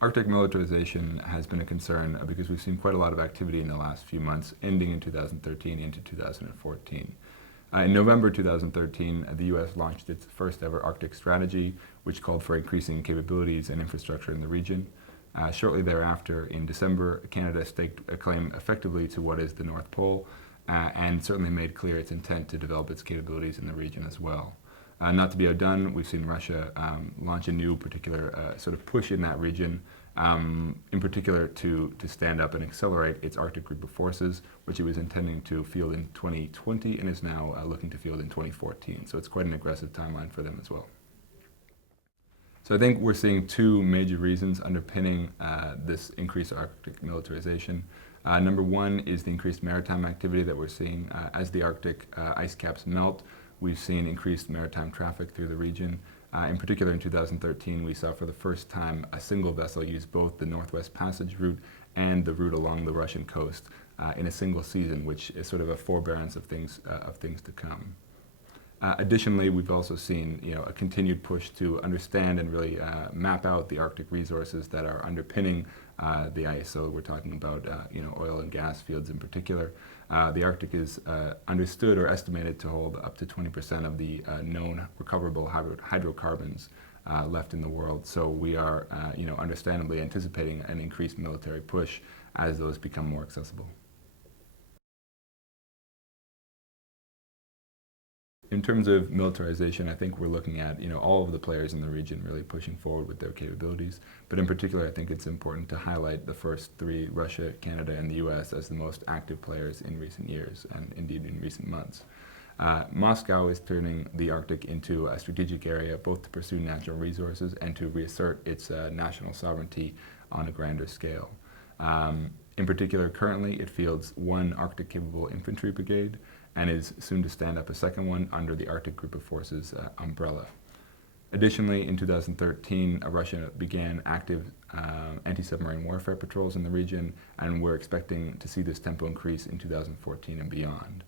Arctic militarization has been a concern because we've seen quite a lot of activity in the last few months, ending in 2013 into 2014. In November 2013, the U.S. launched its first ever Arctic strategy, which called for increasing capabilities and infrastructure in the region. Shortly thereafter, in December, Canada staked a claim effectively to what is the North Pole, and certainly made clear its intent to develop its capabilities in the region as well. Not to be outdone, we've seen Russia launch a new particular sort of push in that region, in particular to stand up and accelerate its Arctic group of forces, which it was intending to field in 2020 and is now looking to field in 2014. So it's quite an aggressive timeline for them as well. So I think we're seeing two major reasons underpinning this increased Arctic militarization. Number one is the increased maritime activity that we're seeing as the Arctic ice caps melt. We've seen increased maritime traffic through the region. In particular, in 2013, we saw for the first time a single vessel use both the Northwest Passage route and the route along the Russian coast in a single season, which is sort of a forbearance of things to come. Additionally, we've also seen a continued push to understand and really map out the Arctic resources that are underpinning the ice. So we're talking about oil and gas fields in particular. The Arctic is understood or estimated to hold up to 20% of the known recoverable hydrocarbons left in the world. So we are understandably anticipating an increased military push as those become more accessible. In terms of militarization, I think we're looking at all of the players in the region really pushing forward with their capabilities. But in particular, I think it's important to highlight the first three, Russia, Canada, and the US, as the most active players in recent years, and indeed in recent months. Moscow is turning the Arctic into a strategic area both to pursue natural resources and to reassert its national sovereignty on a grander scale. In particular, currently it fields one Arctic-capable infantry brigade, and is soon to stand up a second one under the Arctic Group of Forces umbrella. Additionally, in 2013, Russia began active anti-submarine warfare patrols in the region, and we're expecting to see this tempo increase in 2014 and beyond.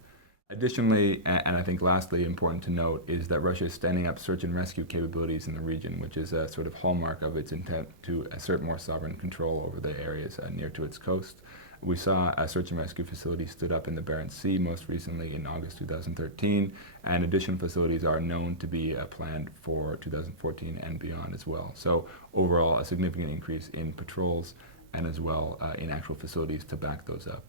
Additionally, and I think lastly important to note, is that Russia is standing up search and rescue capabilities in the region, which is a sort of hallmark of its intent to assert more sovereign control over the areas near to its coast. We saw a search and rescue facility stood up in the Barents Sea most recently in August 2013, and additional facilities are known to be planned for 2014 and beyond as well. So overall, a significant increase in patrols and as well in actual facilities to back those up.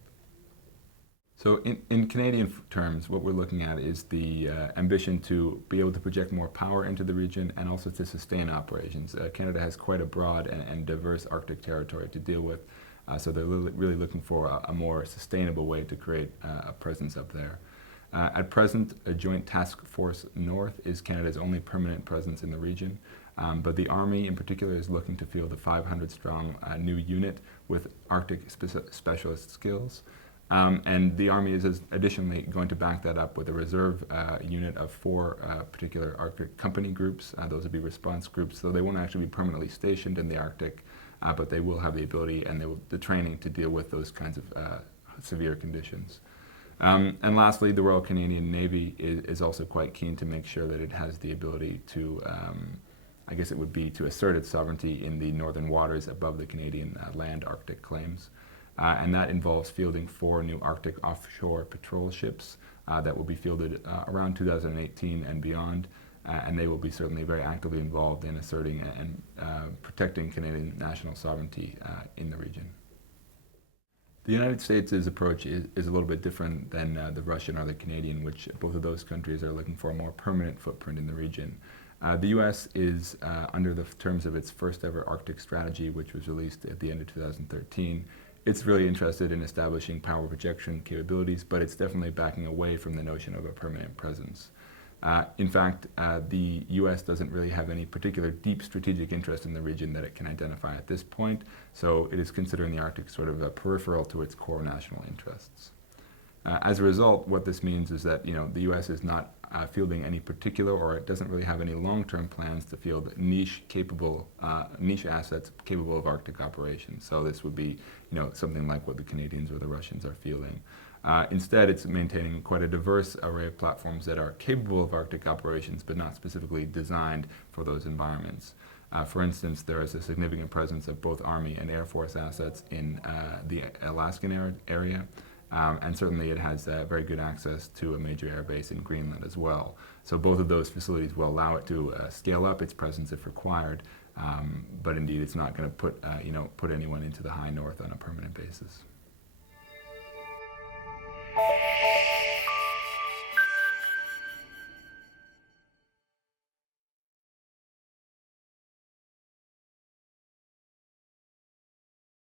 So in Canadian terms, what we're looking at is the ambition to be able to project more power into the region and also to sustain operations. Canada has quite a broad and diverse Arctic territory to deal with. So they're really looking for a more sustainable way to create a presence up there. At present, a Joint Task Force North is Canada's only permanent presence in the region, but the Army in particular is looking to field a 500-strong new unit with Arctic specialist skills. And the Army is additionally going to back that up with a reserve unit of 4 particular Arctic company groups. Those would be response groups, so they won't actually be permanently stationed in the Arctic, but they will have the ability and the training to deal with those kinds of severe conditions. And lastly, the Royal Canadian Navy is also quite keen to make sure that it has the ability to, I guess it would be to assert its sovereignty in the northern waters above the Canadian land Arctic claims. And that involves fielding 4 new Arctic offshore patrol ships that will be fielded around 2018 and beyond. And they will be certainly very actively involved in asserting and protecting Canadian national sovereignty in the region. The United States' approach is a little bit different than the Russian or the Canadian, which both of those countries are looking for a more permanent footprint in the region. The U.S. is, under the terms of its first ever Arctic strategy, which was released at the end of 2013, it's really interested in establishing power projection capabilities, but it's definitely backing away from the notion of a permanent presence. In fact, the U.S. doesn't really have any particular deep strategic interest in the region that it can identify at this point, so it is considering the Arctic sort of peripheral to its core national interests. As a result, what this means is that the U.S. is not fielding any particular, or it doesn't really have any long-term plans to field niche assets capable of Arctic operations. So this would be something like what the Canadians or the Russians are fielding. Instead, it's maintaining quite a diverse array of platforms that are capable of Arctic operations, but not specifically designed for those environments. For instance, there is a significant presence of both Army and Air Force assets in the Alaskan area. And certainly it has very good access to a major air base in Greenland as well. So both of those facilities will allow it to scale up its presence if required, but indeed it's not going to put anyone into the high north on a permanent basis.